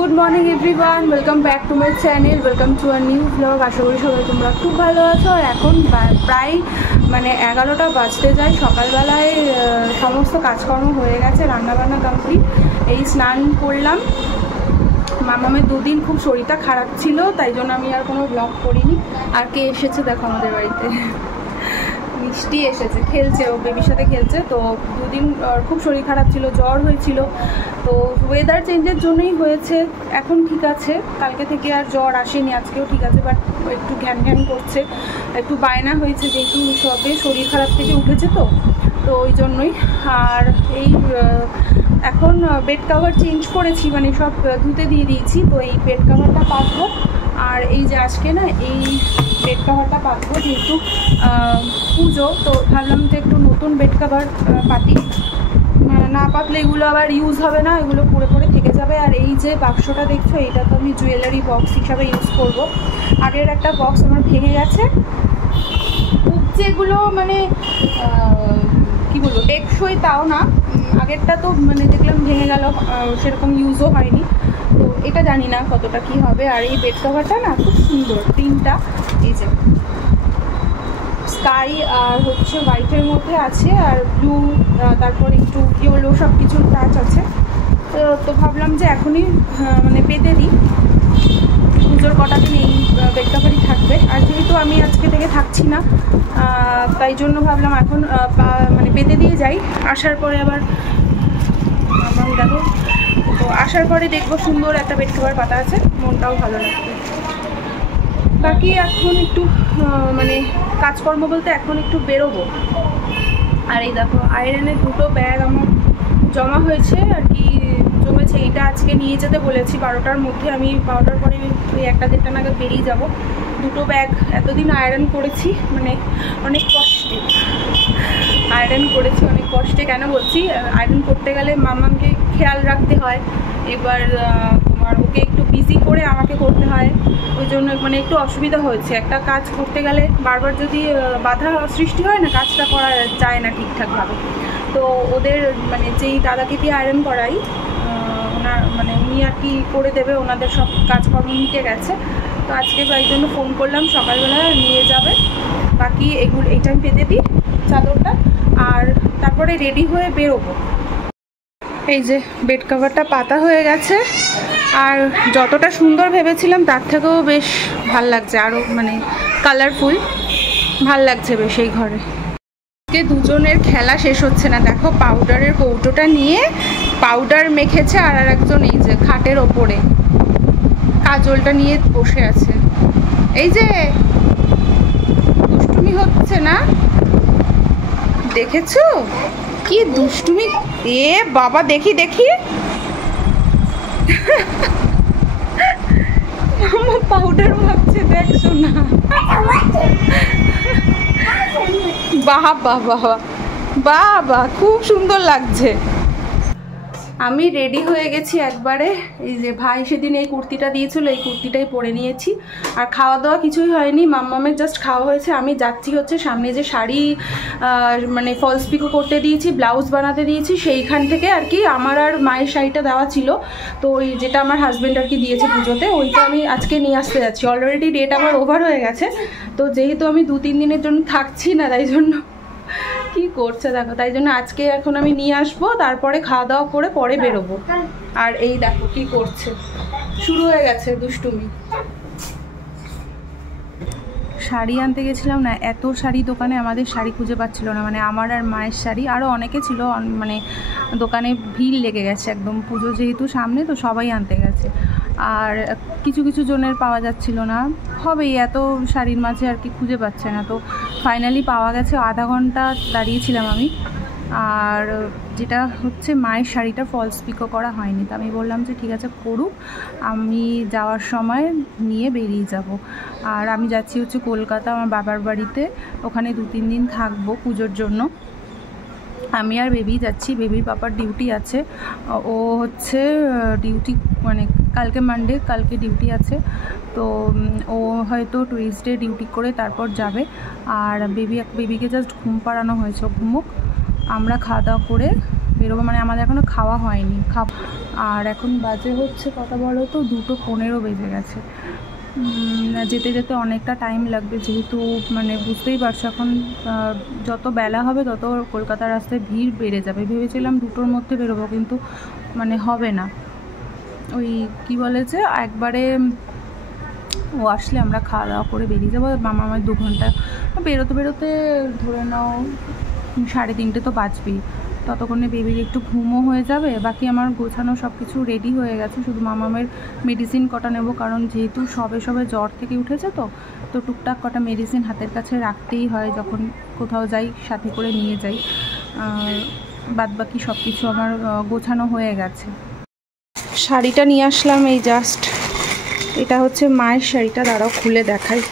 Good morning everyone, welcome back to my channel, welcome to a new blog. আশা করি সবাই তোমরা খুব ভালো আছো। আর এখন প্রায় 11টা বাজতে যায়। সকালবেলায় সমস্ত কাজকর্ম হয়ে গেছে, রান্নাবান্না কমপ্লিট। এই স্নান করলাম। মামামের দুদিন খুব শরীরটা খারাপ ছিল, তাই জন্য আমি আর কোনো ব্লগ করিনি। আর কে এসেছে দেখো আমাদের বাড়িতে, মিষ্টি এসেছে, খেলছে, ও বেবির সাথে খেলছে। তো দুদিন খুব শরীর খারাপ ছিল, জ্বর হয়েছিল। তো ওয়েদার চেঞ্জের জন্যই হয়েছে। এখন ঠিক আছে, কালকে থেকে আর জ্বর আসেনি, আজকেও ঠিক আছে, বাট একটু ঘ্যান ঘ্যান করছে, একটু বায়না হয়েছে, যেহেতু সবে শরীর খারাপ থেকে উঠেছে। তো ওই জন্যই। আর এই এখন বেড কাভার চেঞ্জ করেছি, সব ধুতে দিয়ে দিয়েছি। তো এই বেড কাভারটা পাতবো। আর এই যে আজকে না এই বেড কাভারটা পাতবো, যেহেতু পুজো, তো ভাবলাম যে একটু নতুন বেড কাভার পাতি। না পাতলে এগুলো আবার ইউজ হবে না, এগুলো পরে পরে থেকে যাবে। আর এই যে বাক্সটা দেখছো, এইটা তো আমি জুয়েলারি বক্স হিসাবে ইউজ করব। আগের একটা বক্স আমার ভেঙে গেছে, যেগুলো কি বলবো, টেকসই তাও না। আগেরটা তো দেখলাম ভেঙে গেল, সেরকম ইউজও হয়নি। তো এটা জানি না কতটা কি হবে। আর এই বেড কভারটা না খুব সুন্দর, প্রিন্টটা এই যে স্কাই আর হচ্ছে হোয়াইটের মধ্যে আছে, আর ব্লু, তারপর একটু ইয়েলো, সব কিছুর টাচ আছে। তো ভাবলাম যে এখনই পেতে দিই। পুজোর কটা দিন এই বেড কাভারই থাকবে। আর যেহেতু আমি আজকে থেকে থাকছি না, তাই জন্য ভাবলাম এখন পেতে দিয়ে যাই। আসার পরে আবার দেখো, তো আসার পরে দেখবো সুন্দর একটা বেড কাভার পাতা আছে, মনটাও ভালো লাগবে। বাকি এখন একটু কাজকর্ম বলতে এখন একটু বেরোবো। আর এই দেখো আয়রনের দুটো ব্যাগ আমার জমা হয়েছে আর কি, জমেছে। এইটা আজকে নিয়ে যেতে বলেছি 12টার মধ্যে। আমি 12টার পরে ওই 1-1.5টা নাগাদ বেরিয়ে যাব। দুটো ব্যাগ এতদিন আয়রন করেছি, অনেক কষ্টে আয়রন করেছি, অনেক কষ্টে। কেন বলছি, আয়রন করতে গেলে মামাকে খেয়াল রাখতে হয়, এবার তোমার ওকে একটু বিজি করে আমাকে করতে হয়। ওই জন্য একটু অসুবিধা হয়েছে। একটা কাজ করতে গেলে বারবার যদি বাধা সৃষ্টি হয় না, কাজটা করা যায় না ঠিকঠাকভাবে। তো ওদের যেই দাদাকে দিয়ে আয়রন করাই, ওনার উনি আর কি করে দেবে, ওনাদের সব কাজকর্ম মিটে গেছে। তো আজকে এই জন্য ফোন করলাম, সকালবেলা নিয়ে যাবে। বাকি এইটা আমি পেতে দিই চাদরটা, আর তারপরে রেডি হয়ে বেরোবো। এই যে বেড কাভারটা পাতা হয়ে গেছে, আর যতটা সুন্দর ভেবেছিলাম তার থেকেও বেশ ভাল লাগছে, আরও কালারফুল ভাল লাগছে বেশ এই ঘরে। আজকে দুজনের খেলা শেষ হচ্ছে না। দেখো পাউডারের কৌটোটা নিয়ে পাউডার মেখেছে, আর একজন এই যে খাটের ওপরে কাজলটা নিয়ে বসে আছে। এই যে দুষ্টুমি হচ্ছে না, দেখেছো কি দুষ্টুমি? এ বাবা, দেখি মামা পাউডার মাখছে, দেখছো না? বাবা খুব সুন্দর লাগছে। আমি রেডি হয়ে গেছি একবারে। এই যে ভাই সেদিন এই কুর্তিটা দিয়েছিল, এই কুর্তিটাই পরে নিয়েছি। আর খাওয়া দাওয়া কিছুই হয়নি, মাম্মামের জাস্ট খাওয়া হয়েছে। আমি যাচ্ছি হচ্ছে সামনে যে শাড়ি ফলস পিকো করতে দিয়েছি, ব্লাউজ বানাতে দিয়েছি, সেইখান থেকে আর কি আমার আর মায়ের শাড়িটা দেওয়া ছিল। তো ওই যেটা আমার হাজব্যান্ড আর কি দিয়েছে পুজোতে, ওইটা আমি আজকে নিয়ে আসতে যাচ্ছি। অলরেডি ডেট আমার ওভার হয়ে গেছে। তো যেহেতু আমি 2-3 দিনের জন্য থাকছি না, তাই জন্য কি করছে দেখো, তাই জন্য আজকে এখন আমি নিয়ে আসবো, তারপরে খাওয়া দাওয়া করে পরে বেরোবো। আর এই দেখো কি করছে, শুরু হয়ে গেছে দুষ্টুমি। শাড়ি আনতে গেছিলাম না, এত শাড়ি দোকানে, আমাদের শাড়ি খুঁজে পাচ্ছিল না। আমার আর মায়ের শাড়ি, আরও অনেকে ছিল, দোকানে ভিড় লেগে গেছে একদম। পুজো যেহেতু সামনে, তো সবাই আনতে গেছে। আর কিছু জনের পাওয়া যাচ্ছিল না, হবেই, এত শাড়ির মাঝে আর কি খুঁজে পাচ্ছে না। তো ফাইনালি পাওয়া গেছে। আধা ঘন্টা দাঁড়িয়েছিলাম আমি। আর যেটা হচ্ছে মায়ের শাড়িটা ফলস পিকো করা হয়নি, তো আমি বললাম যে ঠিক আছে করুক, আমি যাওয়ার সময় নিয়ে বেরিয়ে যাব। আর আমি যাচ্ছি হচ্ছে কলকাতা আমার বাবার বাড়িতে, ওখানে 2-3 দিন থাকবো পুজোর জন্য। আমি আর বেবি যাচ্ছি, বেবির পাপার ডিউটি আছে। ও হচ্ছে ডিউটি কালকে মানডে, কালকে ডিউটি আছে। তো ও হয়তো টুইসডে ডিউটি করে তারপর যাবে। আর বেবিকে জাস্ট ঘুম পাড়ানো হয়েছে, ঘুমুক। আমরা খাওয়া দাওয়া করে বেরোবো, মানে আমাদের এখনও খাওয়া হয়নি, আর এখন বাজে হচ্ছে কটা বলো তো, 2:15 বেজে গেছে। যেতে যেতে অনেকটা টাইম লাগবে, যেহেতু মানে বুঝতেই পারছো এখন যত বেলা হবে তত কলকাতার রাস্তায় ভিড় বেড়ে যাবে। ভেবেছিলাম 2টোর মধ্যে বেরোবো, কিন্তু মানে হবে না। ওই কি বলে যে একবারে ও আসলে আমরা খাওয়া দাওয়া করে বেরিয়ে যাবো। মামা আমার 2 ঘন্টা বেরোতে বেরোতে ধরে নাও 3:30 তো বাজবেই। ততক্ষণে বেবির একটু ঘুমও হয়ে যাবে। বাকি আমার গোছানো সব কিছু রেডি হয়ে গেছে, শুধু মামামের মেডিসিন কটা নেব, কারণ যেহেতু সবে জ্বর থেকে উঠেছে তো টুকটাক কটা মেডিসিন হাতের কাছে রাখতেই হয়, যখন কোথাও যাই সাথে করে নিয়ে যাই। বাদ বাকি সব কিছু আমার গোছানো হয়ে গেছে। শাড়িটা নিয়ে আসলাম, এই জাস্ট। এটা হচ্ছে মায়ের শাড়িটা, দাঁড়াও খুলে দেখাই।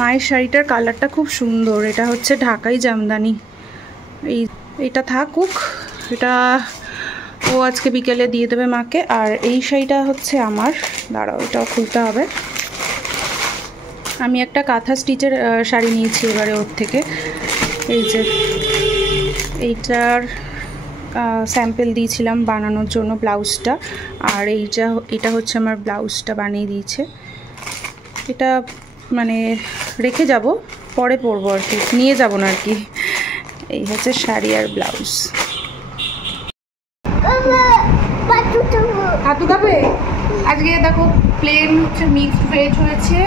মায়ের শাড়িটার কালারটা খুব সুন্দর। এটা হচ্ছে ঢাকাই জামদানি। এটা থাকুক, এটা ও আজকে বিকেলে দিয়ে দেবে মাকে। আর এই শাড়িটা হচ্ছে আমার, দাঁড়াও এটাও খুলতে হবে। আমি একটা কাঁথা স্টিচের শাড়ি নিয়েছি এবারে ওর থেকে। এই যে এইটার স্যাম্পল দিয়েছিলাম বানানোর জন্য ব্লাউজটা, আর এটা হচ্ছে আমার ব্লাউজটা বানিয়ে দিয়েছে। এটা মানে রেখে যাব, পরে পরবো আর কি, নিয়ে যাব না আর কি। এই হচ্ছে শাড়ি আর ব্লাউজ। হাতু খাবে আজকে? দেখো প্লেন হচ্ছে মিক্সড ভেজ হয়েছে,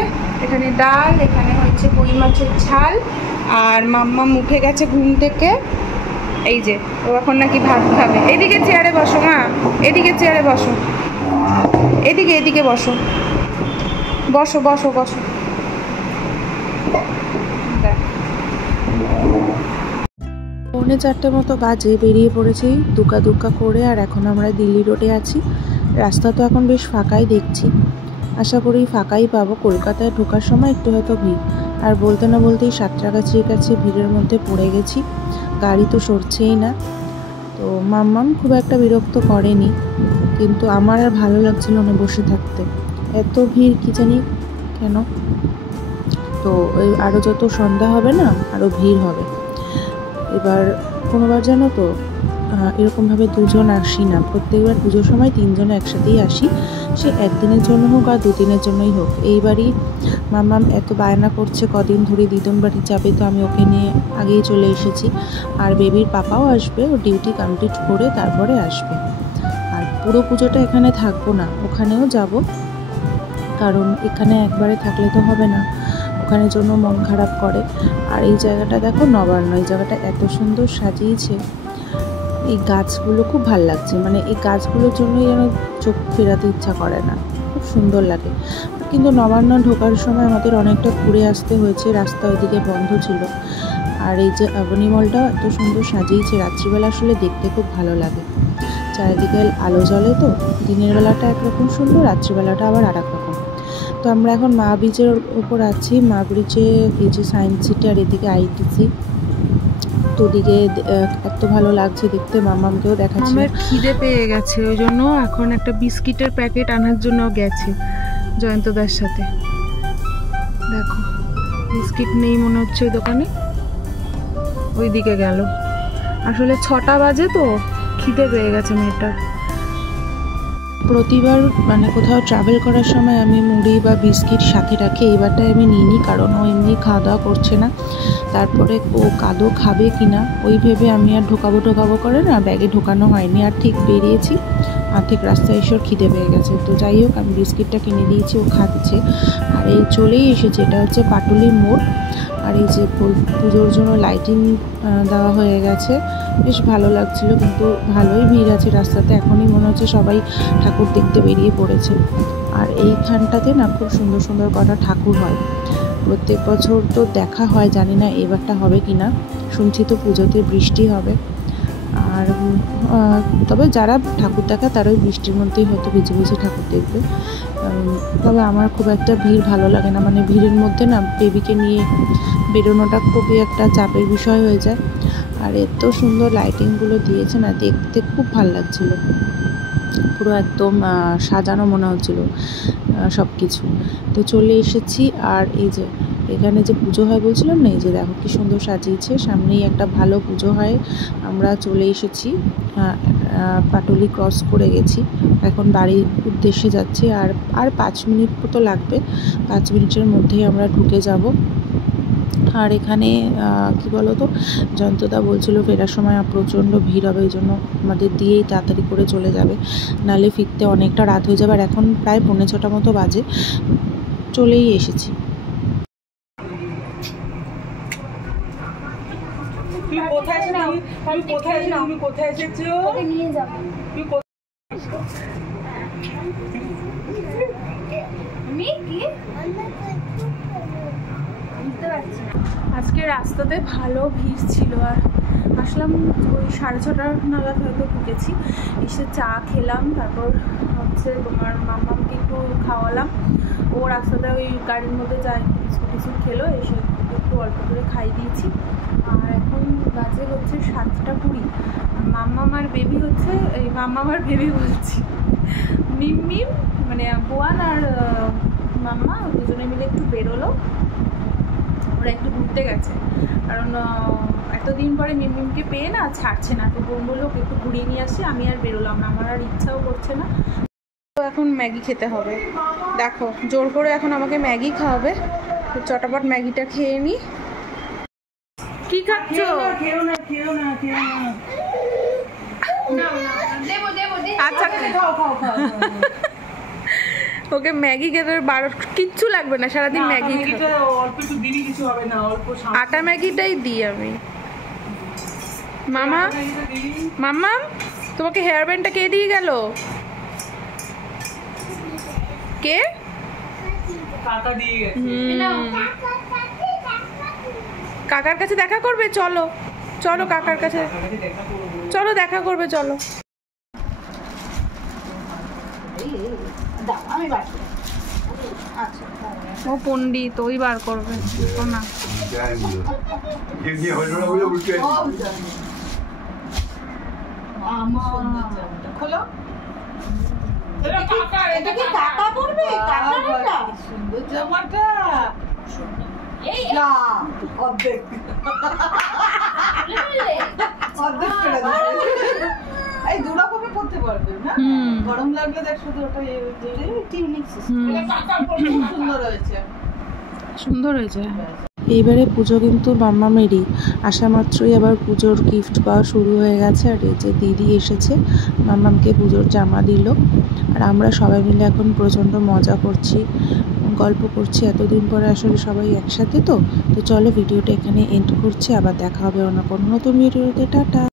এখানে ডাল, এখানে হচ্ছে কই মাছের ঝাল, আর মাম্মা উঠে গেছে ঘুম থেকে। এই যে ও এখন নাকি ভাত খাবে। এদিকে চেয়ারে বসো মা, এদিকে চেয়ারে বসো, এদিকে বসো, বসো বসো বসো। 3:45 মতো বাজে, বেরিয়ে পড়েছি দুকা করে। আর এখন আমরা দিল্লি রোডে আছি। রাস্তা তো এখন বেশ ফাঁকাই দেখছি, আশা করি ফাঁকাই পাবো। কলকাতায় ঢোকার সময় একটু হয়তো ভিড়, আর বলতে না বলতেই সাঁতরাগাছির কাছে ভিড়ের মধ্যে পড়ে গেছি। গাড়ি তো সরছেই না। তো মাম্মাম খুব একটা বিরক্ত করেনি, কিন্তু আমার আর ভালো লাগছিল না বসে থাকতে। এত ভিড় কি জানি কেন। তো আরও যত সন্ধ্যা হবে না আরও ভিড় হবে। এবার কোনোবার জানো তো এরকমভাবে দুজন আসি না, প্রত্যেকবার পুজোর সময় 3 জন একসাথেই আসি, সে একদিনের জন্য হোক আর 2 দিনের জন্যই হোক। এইবারই মাম্মাম এত বায়না করছে কদিন ধরে দিদুন বাড়ি যাবে, তো আমি ওকে নিয়ে আগেই চলে এসেছি। আর বেবির পাপাও আসবে, ও ডিউটি কমপ্লিট করে তারপরে আসবে। আর পুরো পুজোটা এখানে থাকবো না, ওখানেও যাব, কারণ এখানে একবারে থাকলে তো হবে না, ওখানের জন্য মন খারাপ করে। আর এই জায়গাটা দেখো নবান্ন, এই জায়গাটা এত সুন্দর সাজিয়েছে। এই গাছগুলো খুব ভালো লাগছে, মানে এই গাছগুলোর জন্যই যেন চোখ ফেরাতে ইচ্ছা করে না, খুব সুন্দর লাগে। কিন্তু নবান্ন ঢোকার সময় আমাদের অনেকটা ঘুরে আসতে হয়েছে, রাস্তা ওইদিকে বন্ধ ছিল। আর এই যে অবনী মলটাও এত সুন্দর সাজিয়েছে, রাত্রিবেলা আসলে দেখতে খুব ভালো লাগে। চারিদিকে আলো জ্বলে, তো দিনের বেলাটা একরকম সুন্দর, রাত্রিবেলাটা আবার আর এক রকম। তো আমরা এখন মা ব্রিজের উপর আছি। মা ব্রিজে এই যে সায়েন্স সিটি আর এদিকে আইটিসি, তো ওদিকে এত ভালো লাগছে দেখতে। মামামকেও দেখাচ্ছি। আমার খিদে পেয়ে গেছে, ওই জন্য এখন একটা বিস্কিটের প্যাকেট আনার জন্য গেছে জয়ন্তদার সাথে। দেখো বিস্কিট নেই মনে হচ্ছে ওই দোকানে, ওইদিকে গেল। আসলে 6টা বাজে, তো খিদে পেয়ে গেছে মেয়েটার। প্রতিবার মানে কোথাও ট্রাভেল করার সময় আমি মুড়ি বা বিস্কিট সাথে রাখি, এইবারটায় আমি নিইনি, কারণ ও এমনি খাওয়া দাওয়া করছে না। তারপরে ও কাদো খাবে কিনা ওই ভেবে আমি আর ঢোকাবো করে না ব্যাগে ঢোকানো হয়নি। আর ঠিক বেরিয়েছি, ঠিক রাস্তায় এসে খিদে পেয়ে গেছে। তো যাই হোক আমি বিস্কিটটা কিনে দিয়েছি, ও খাচ্ছে। আর এই চলেই এসেছে, এটা হচ্ছে পাটুলি মোড়। আর এই যে পুজোর জন্য লাইটিং দেওয়া হয়ে গেছে, বেশ ভালো লাগছিল। কিন্তু ভালোই ভিড় আছে রাস্তাতে, এখনই মনে হচ্ছে সবাই ঠাকুর দেখতে বেরিয়ে পড়েছে। আর এইখানটাতে না খুব সুন্দর সুন্দর কটা ঠাকুর হয়, প্রত্যেক বছর তো দেখা হয়, জানি না এবারটা হবে কি না। শুনছি তো পুজোতে বৃষ্টি হবে। আর তবে যারা ঠাকুর দেখা তারাই বৃষ্টির মধ্যেই হয়তো ভিজে ভিজে ঠাকুর দেখবে। তবে আমার খুব একটা ভিড় ভালো লাগে না, মানে ভিড়ের মধ্যে না বেবিকে নিয়ে বেরোনোটা খুবই একটা চাপের বিষয় হয়ে যায়। আর এত সুন্দর লাইটিংগুলো দিয়েছে না, দেখতে খুব ভালো লাগছিল, পুরো একদম সাজানো মনে হচ্ছিল সব কিছু। তো চলে এসেছি। আর এই যে এখানে যে পুজো হয় বলছিলাম না, এই যে দেখো কি সুন্দর সাজিয়েছে, সামনেই একটা ভালো পুজো হয়। আমরা চলে এসেছি, পাটুলি ক্রস করে গেছি, এখন বাড়ির উদ্দেশ্যে যাচ্ছি। আর 5 মিনিট মতো লাগবে, 5 মিনিটের মধ্যেই আমরা ঢুকে যাব। আর এখানে কি বলো তো, জয়ন্তদা বলছিল ফেরার সময় প্রচণ্ড ভিড় হবে, এই জন্য আমাদের দিয়েই তাড়াতাড়ি করে চলে যাবে, নাহলে ফিরতে অনেকটা রাত হয়ে যাবে। আর এখন প্রায় 5:45 মতো বাজে, চলেই এসেছি। আজকে রাস্তাতে ভালো ভিড় ছিল, আর আসলাম ওই 6:30 নাগাদ হয়তো ঢুকেছি। এসে চা খেলাম, তারপর হচ্ছে তোমার মামাকে একটু খাওয়ালাম। ও রাস্তাতে ওই গাড়ির মধ্যে যায় বিস্কুট খেলো, এসে একটু অল্প করে খাই দিয়েছি। আর এখন বাজে হচ্ছে 7:20। মাম্মামার বেবি হচ্ছে, এই মাম্মামার বেবি বলছি, মিম মানে বোয়ান আর মাম্মা দুজনে মিলে একটু বেরোলো, ওরা একটু ঘুরতে গেছে। কারণ এতদিন পরে মিমকে পেয়ে না ছাড়ছে না, তো বোন বললো একটু ঘুরিয়ে নিয়ে আসি। আমি আর বেরোলাম না, আমার আর ইচ্ছাও করছে না। তো এখন ম্যাগি খেতে হবে, দেখো জোর করে এখন আমাকে ম্যাগি খাওয়াবে। চটাপট ম্যাগিটা খেয়ে নি। কি খাচ্ছ? আচ্ছা ওকে ম্যাগি খেতে কিচ্ছু লাগবে না, সারাদিন ম্যাগি। আটা ম্যাগিটাই দিই আমি। মামা তোমাকে হেয়ার ব্যান্ডটা কে দিয়ে গেল? কে? কাকার কাছে দেখা করবে, চলো চলো কাকার কাছে চলো দেখা করবে, চলো। ও পণ্ডিত, ওই বার করবে না। খোলো, এটা কি কাকা পড়বে? কাকা সুন্দর জামাটা, এই অর্ধেক এই দুরকমে পড়তে পারবে না, গরম লাগলে দেখ শুধু ওটা টিউনিক সিস্টেম। সুন্দর হয়েছে, সুন্দর হয়েছে। এইবারে পুজো কিন্তু মাম্মামেরই, আসা মাত্রই আবার পুজোর গিফট পাওয়া শুরু হয়ে গেছে। আর এই যে দিদি এসেছে, মাম্মামকে পুজোর জামা দিল। আর আমরা সবাই মিলে এখন প্রচণ্ড মজা করছি, গল্প করছি, এতদিন পরে আসলে সবাই একসাথে। তো চলো ভিডিওটা এখানে এন্ড করছি, আবার দেখা হবে অন্য কোনো নতুন ভিডিওতে। টাটা।